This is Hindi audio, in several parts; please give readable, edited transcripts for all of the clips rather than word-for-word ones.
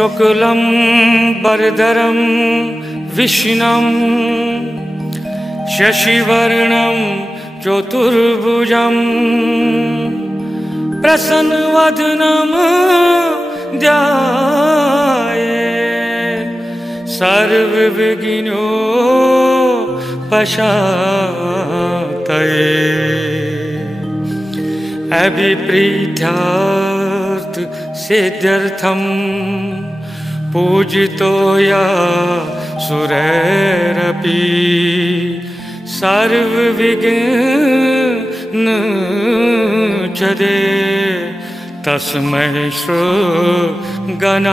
शुक्लं वरदरं विष्णुं शशिवर्णं चतुर्भुजं प्रसन्नवदनं ध्यायेत् सर्वविघ्नोपशान्तये। अभिप्रीत्यार्थ सिद्ध्यर्थं पूजितो या सुरैरपि सर्वविघ्नच्छदे तस्मै श्री गणाधिपते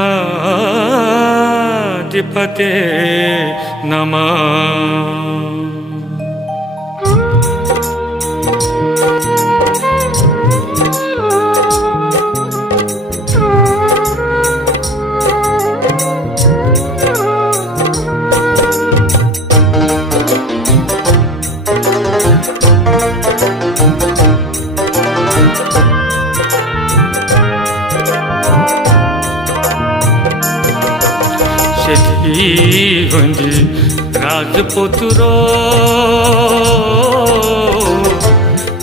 नमः। सिद्धि राजपुत्रो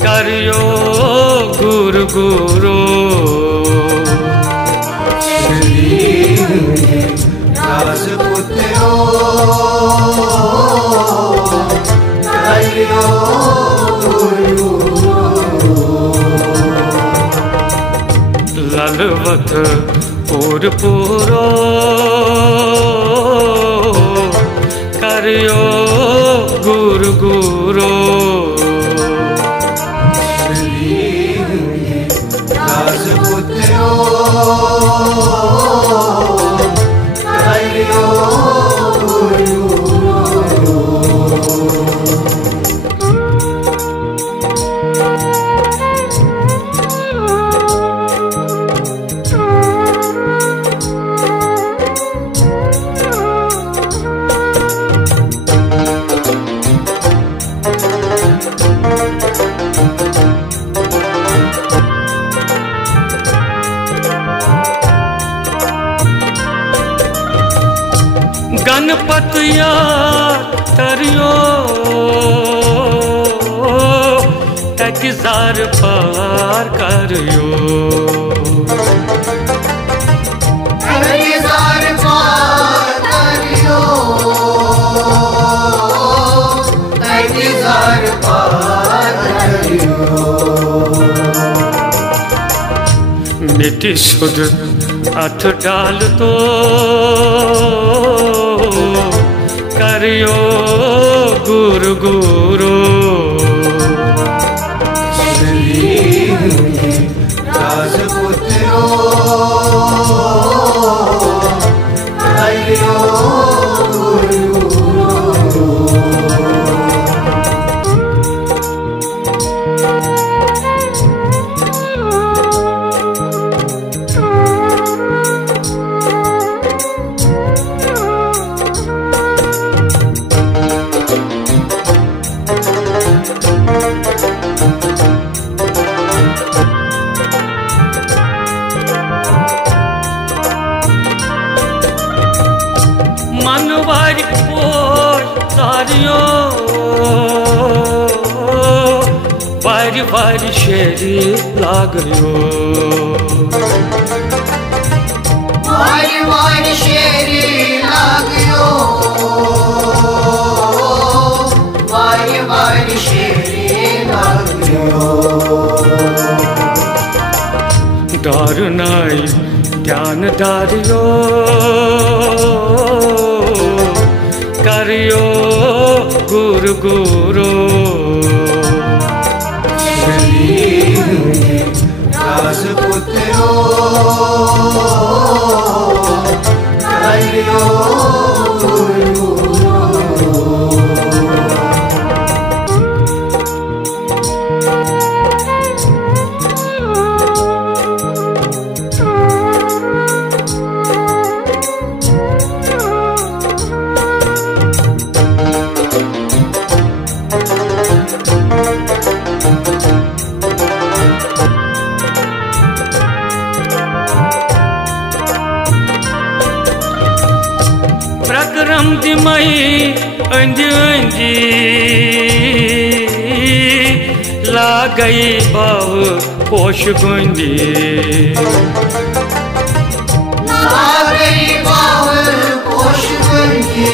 करियो गुरु गुरु। राजपुत्रो करियो गुरु गुरु। ललवत पुरपुरो करियो गुरु गुरु। राजपुत्रो करियो गुरु गुरु। गणपतिया तरियो तकजार पार करियो। तकजार पार करियो। तकजार पार करियो। मिट्टी शुद्ध अथ डाल तो करियो गुरु गुरु। राजपुत्रो करियो गुरु गुरु। मनवारी पोष सारियो वारी वारी शेरी लागयो। वारी वारी शेरी लागयो। वारी वारी शेरी लागयो। डर नाई ज्ञान दारियो करियो गुरु गुरु। राजपुत्रो करियो गुरु गुरु। अंजी अंजी ला गई बाव पोश गुंजी ला गई बाव पोश गुंजी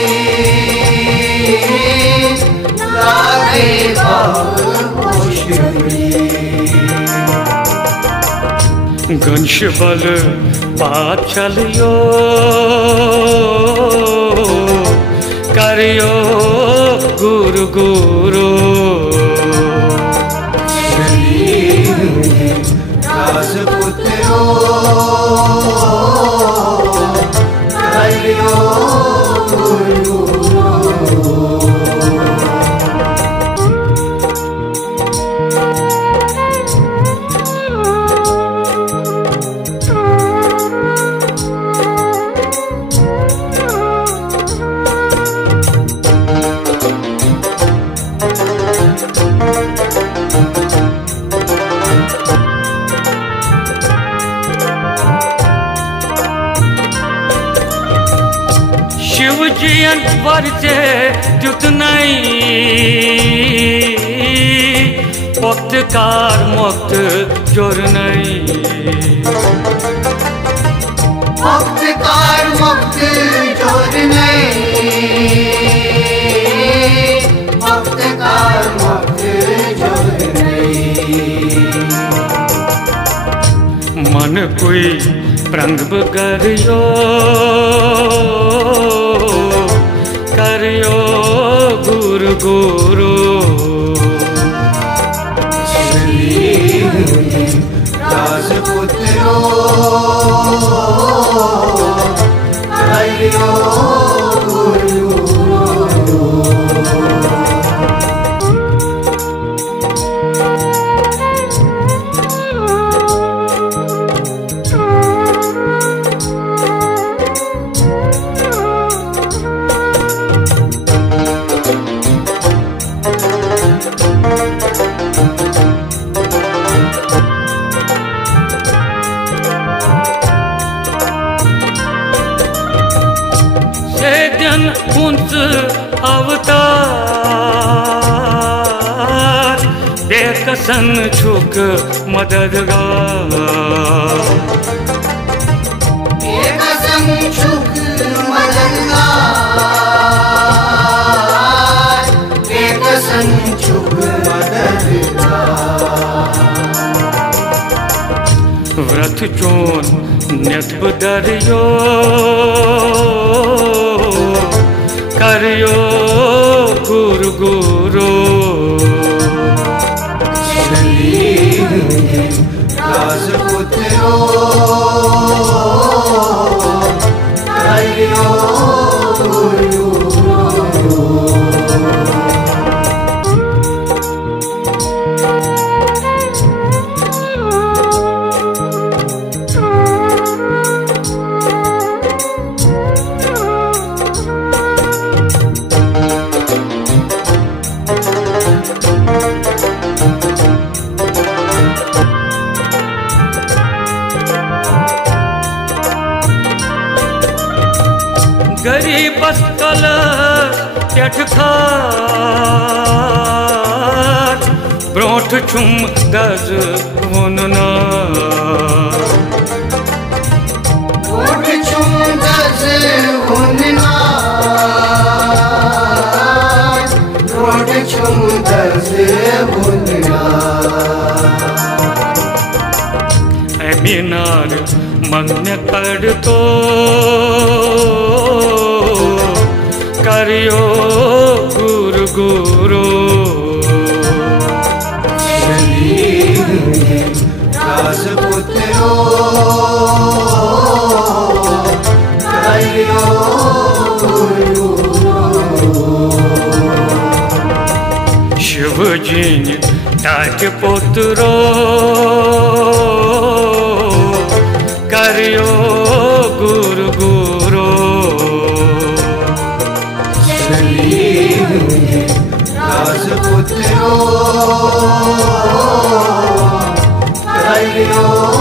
ला गई बाव पोश गुंजी गंश बल बात चलियो करियो गुरु गुरु राजपुत्रो करियो गुरु शिव जियन वर्जे जुत नहीं वक्त कार मुक्त जोर नहीं वक्त कार मुक्त जोर नहीं वक्त कार मुक्त जोर नहीं मन कोई प्रंग करियो करियो गुरु गुरु राजपुत्रो करियो गुरु उन्स अवतार बेकसन छुक मददगार बेकसन छुक मददगार बेकसन छुक मददगार व्रत चोन नेत्ब दरियो करियो गुरु गुरु राजपुत्रो करियो गुरु गरीबस कल खार ब्रोठ छुम गज हुनना ब्रोठ छुम गज हुनना ब्रोठ छुम गज हुनना मीनार मन्य कर तो करियो गुरु गुरु राजपुत्रो करियो गुरु शिव जी ताज पुत्रो करियो गुरु गुरु राजपुत्रो करियो